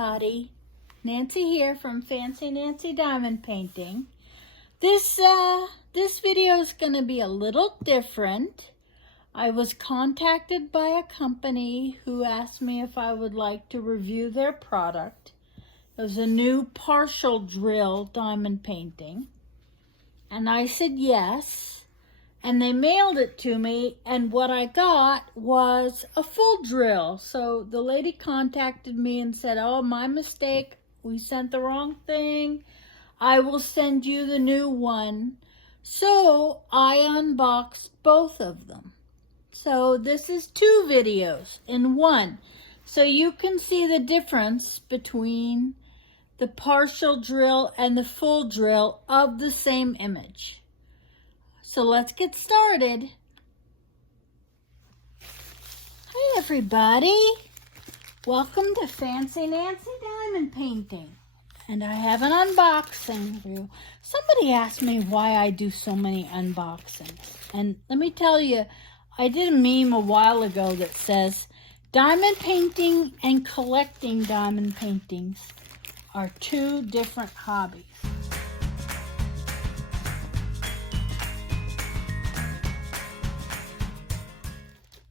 everybody. Nancy here from Fancy Nancy Diamond Painting. This video is going to be a little different. I was contacted by a company who asked me if I would like to review their product. It was a new partial drill diamond painting. And I said yes. And they mailed it to me, and what I got was a full drill. So the lady contacted me and said, oh, my mistake. We sent the wrong thing. I will send you the new one. So I unboxed both of them. So this is 2 videos in one. So you can see the difference between the partial drill and the full drill of the same image. So let's get started. Hi everybody. Welcome to Fancy Nancy Diamond Painting. And I have an unboxing for you. Somebody asked me why I do so many unboxings. And let me tell you, I did a meme a while ago that says, diamond painting and collecting diamond paintings are 2 different hobbies.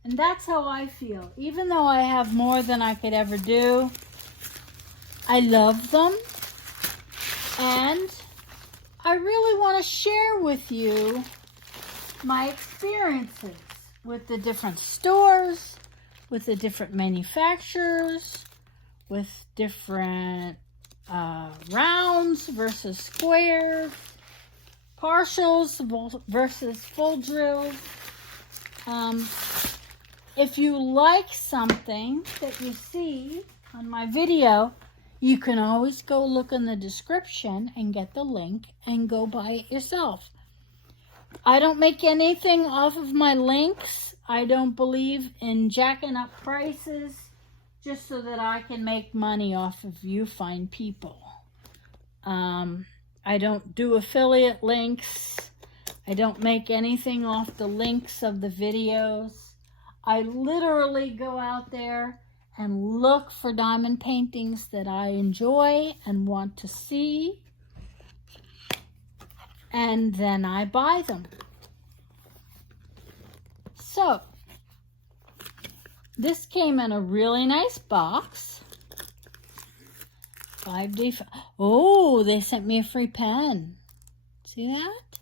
And that's how I feel. Even though I have more than I could ever do, I love them. And I really want to share with you my experiences with the different stores, with the different manufacturers, with different rounds versus squares, partials versus full drills. If you like something that you see on my video, you can always go look in the description and get the link and go buy it yourself. I don't make anything off of my links. I don't believe in jacking up prices just so that I can make money off of you fine people. I don't do affiliate links. I don't make anything off the links of the videos. I literally go out there and look for diamond paintings that I enjoy and want to see, and then I buy them. So, this came in a really nice box. 5D. Oh, they sent me a free pen. See that?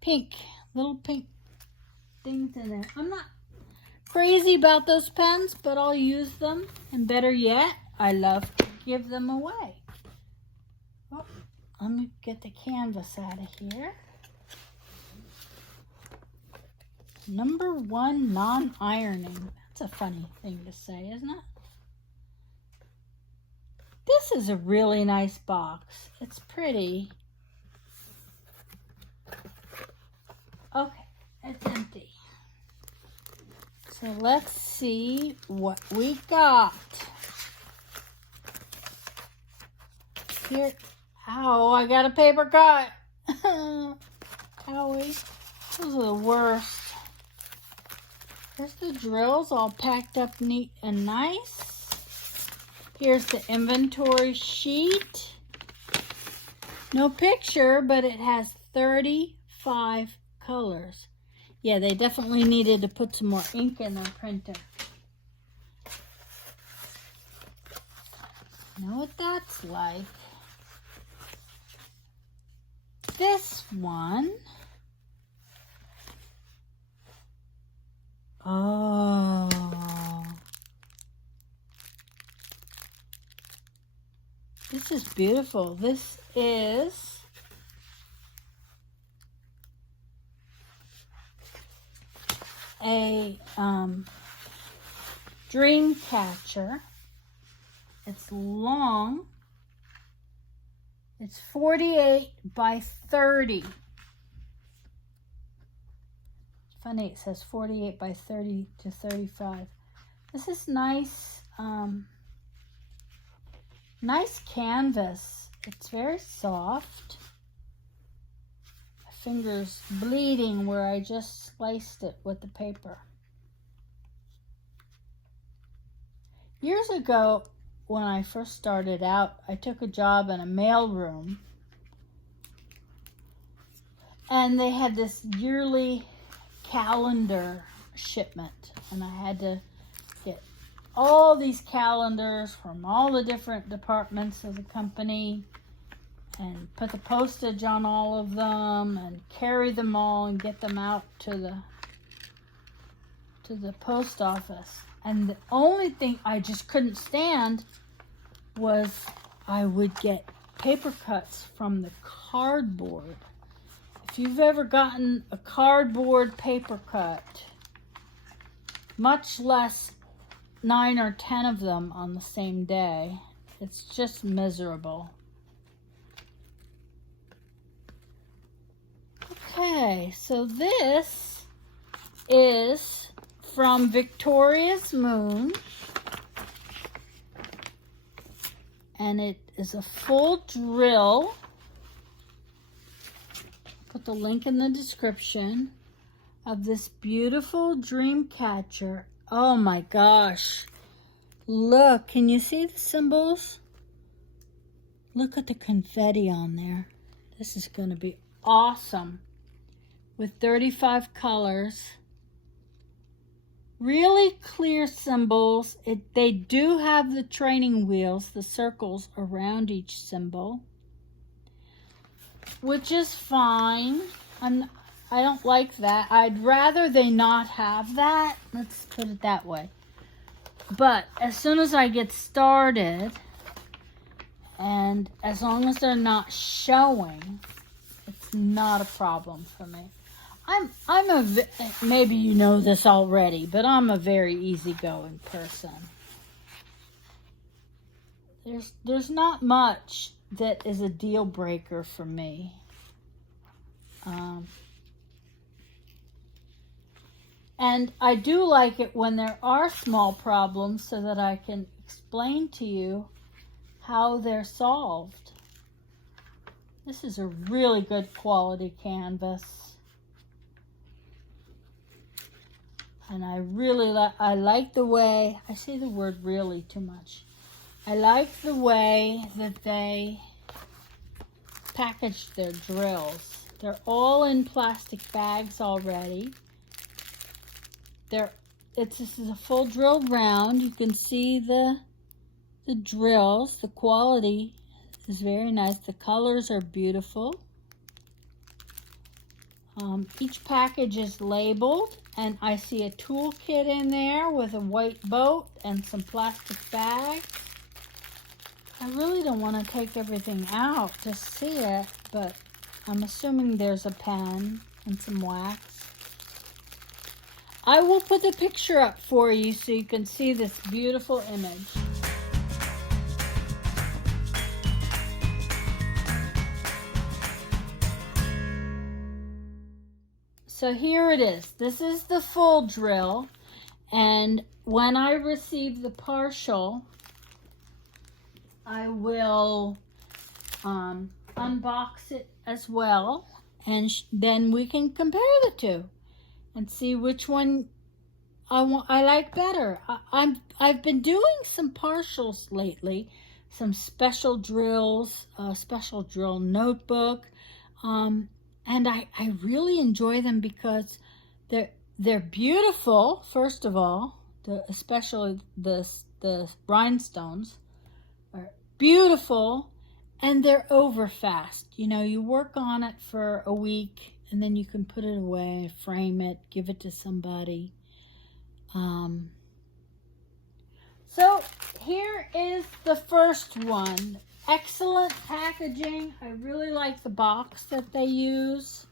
Pink, little pink things in there. I'm not crazy about those pens, but I'll use them. And better yet, I love to give them away. Oh, let me get the canvas out of here. Number 1, non-ironing. That's a funny thing to say, isn't it? This is a really nice box. It's pretty. Okay, it's empty. So let's see what we got. Here, ow, I got a paper cut. Owie, those are the worst. There's the drills all packed up neat and nice. Here's the inventory sheet. No picture, but it has 35 colors. Yeah, they definitely needed to put some more ink in their printer. You know what that's like? This one. Oh. This is beautiful. This is a Dreamcatcher. It's long. It's 48 by 30. Funny, it says 48 by 30 to 35. This is nice, nice canvas. It's very soft. My finger's bleeding where I just sliced it with the paper. Years ago, when I first started out, I took a job in a mailroom, and they had this yearly calendar shipment, and I had to get all these calendars from all the different departments of the company and put the postage on all of them and carry them all and get them out to the post office. And the only thing I just couldn't stand was I would get paper cuts from the cardboard. If you've ever gotten a cardboard paper cut, much less 9 or 10 of them on the same day, it's just miserable. Okay, so this is from VictoriasMoon, and it is a full drill. Put the link in the description of this beautiful Dreamcatcher. Oh my gosh, look, can you see the symbols? Look at the confetti on there. This is going to be awesome with 35 colors. Really clear symbols. They do have the training wheels, the circles around each symbol, which is fine. I don't like that. I'd rather they not have that. Let's put it that way. But as soon as I get started, and as long as they're not showing, it's not a problem for me. Maybe you know this already, but I'm a very easygoing person. There's not much that is a deal breaker for me. And I do like it when there are small problems so that I can explain to you how they're solved. This is a really good quality canvas. And I like the way, I say the word really too much. I like the way that they package their drills. They're all in plastic bags already. This is a full drill round. You can see the drills. The quality is very nice. The colors are beautiful. Each package is labeled, and I see a toolkit in there with a white boat and some plastic bags. I really don't want to take everything out to see it, but I'm assuming there's a pen and some wax. I will put the picture up for you so you can see this beautiful image. So here it is. This is the full drill, and when I receive the partial, I will unbox it as well, and then we can compare the two and see which one I like better. I've been doing some partials lately, some special drills, a special drill notebook. And I really enjoy them because they're beautiful, first of all, especially the rhinestones are beautiful, and they're over fast. You know, you work on it for a week, and then you can put it away, frame it, give it to somebody. So here is the first one. Excellent packaging. I really like the box that they use.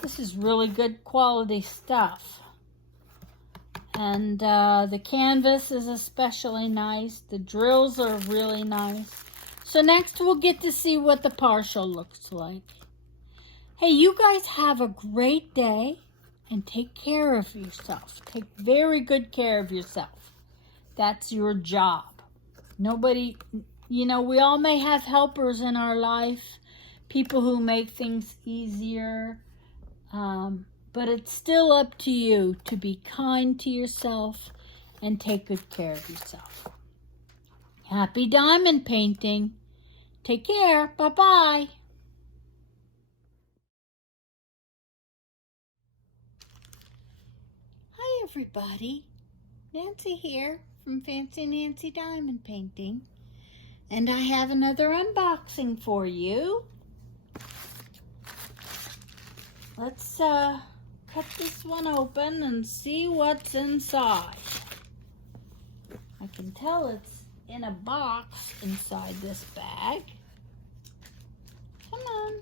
This is really good quality stuff. And the canvas is especially nice. The drills are really nice. So next we'll get to see what the partial looks like. Hey, you guys have a great day and take care of yourself. Take very good care of yourself. That's your job. Nobody... You know, we all may have helpers in our life, people who make things easier, but it's still up to you to be kind to yourself and take good care of yourself. Happy diamond painting. Take care. Bye-bye. Hi, everybody. Nancy here from Fancy Nancy Diamond Painting. And I have another unboxing for you. Let's cut this one open and see what's inside. I can tell it's in a box inside this bag. Come on.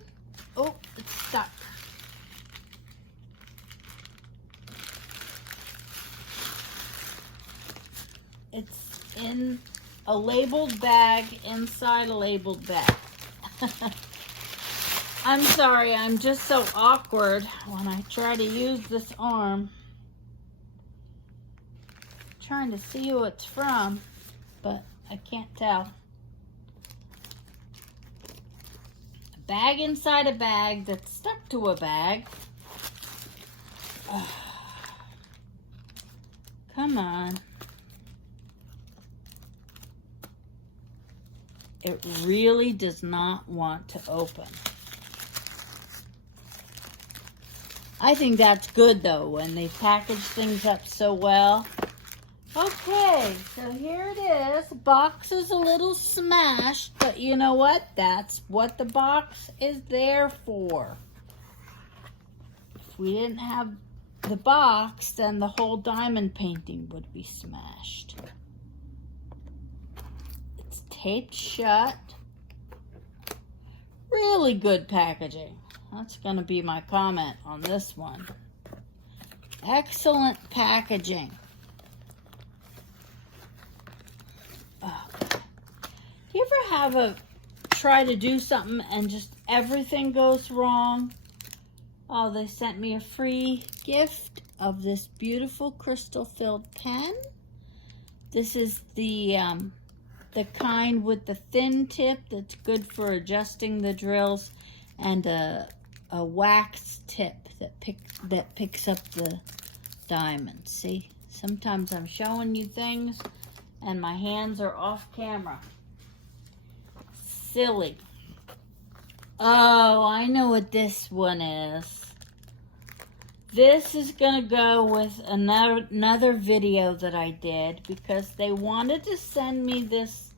Oh, it's stuck. It's in a labeled bag inside a labeled bag. I'm sorry, I'm just so awkward when I try to use this arm. I'm trying to see who it's from, but I can't tell. A bag inside a bag that's stuck to a bag. Come on. It really does not want to open. I think that's good though, when they package things up so well. Okay, so here it is. The box is a little smashed, but you know what? That's what the box is there for. If we didn't have the box, then the whole diamond painting would be smashed. It's taped shut. Really good packaging. That's going to be my comment on this one. Excellent packaging. Oh. Do you ever have try to do something and just everything goes wrong? Oh, they sent me a free gift of this beautiful crystal-filled pen. This is the kind with the thin tip that's good for adjusting the drills, and a wax tip that picks up the diamonds. See, sometimes I'm showing you things and my hands are off camera. Silly. Oh, I know what this one is. This is gonna go with another video that I did, because they wanted to send me this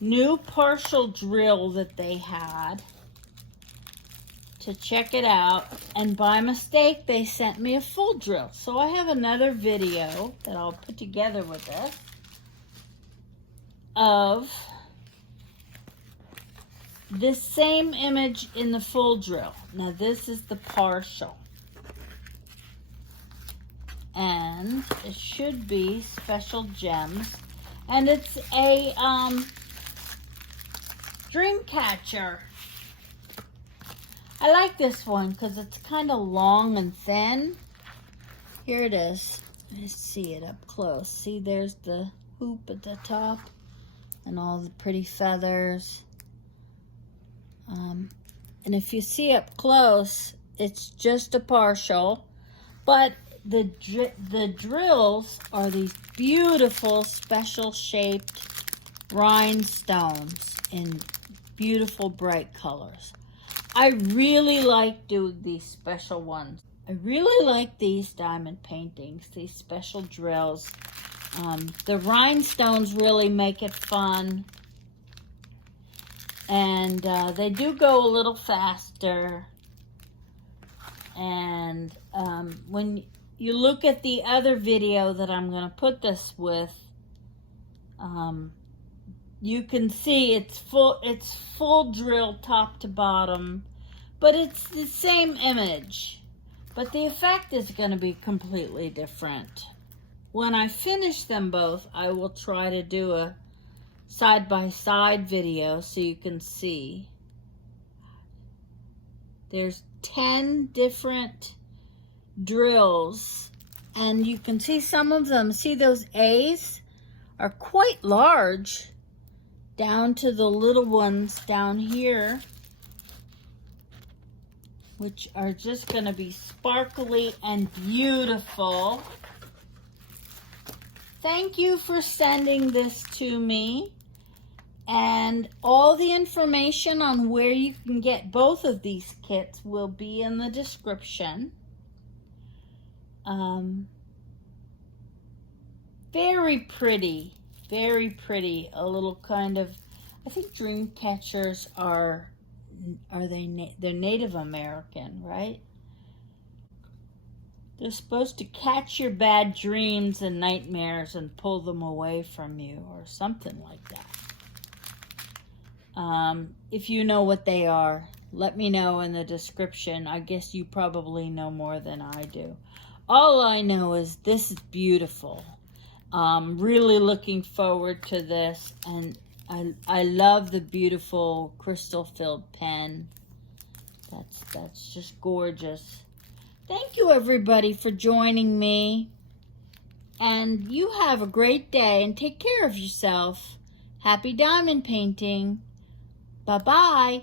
new partial drill that they had to check it out, and by mistake they sent me a full drill. So I have another video that I'll put together with this of this same image in the full drill. Now this is the partial, and it should be special gems, and it's a Dreamcatcher. I like this one because it's kind of long and thin. Here it is. Let's see it up close. See, there's the hoop at the top and all the pretty feathers. And if you see up close, it's just a partial, but the drills are these beautiful special shaped rhinestones in beautiful bright colors. I really like doing these special ones. I really like these diamond paintings, these special drills. The rhinestones really make it fun. And they do go a little faster. And when you look at the other video that I'm going to put this with, you can see it's full drill top to bottom, but it's the same image, but the effect is going to be completely different. When I finish them both, I will try to do a side-by-side video so you can see. There's 10 different drills, and you can see some of them. See, those A's are quite large, down to the little ones down here, which are just going to be sparkly and beautiful. thank you for sending this to me. And all the information on where you can get both of these kits will be in the description. Very pretty, very pretty. A little kind of, I think Dreamcatchers they're Native American, right? They're supposed to catch your bad dreams and nightmares and pull them away from you, or something like that. If you know what they are, let me know in the description. I guess you probably know more than I do. All I know is this is beautiful. Really looking forward to this, and I love the beautiful crystal-filled pen. That's just gorgeous. Thank you, everybody, for joining me. And you have a great day, and take care of yourself. Happy diamond painting. Bye-bye.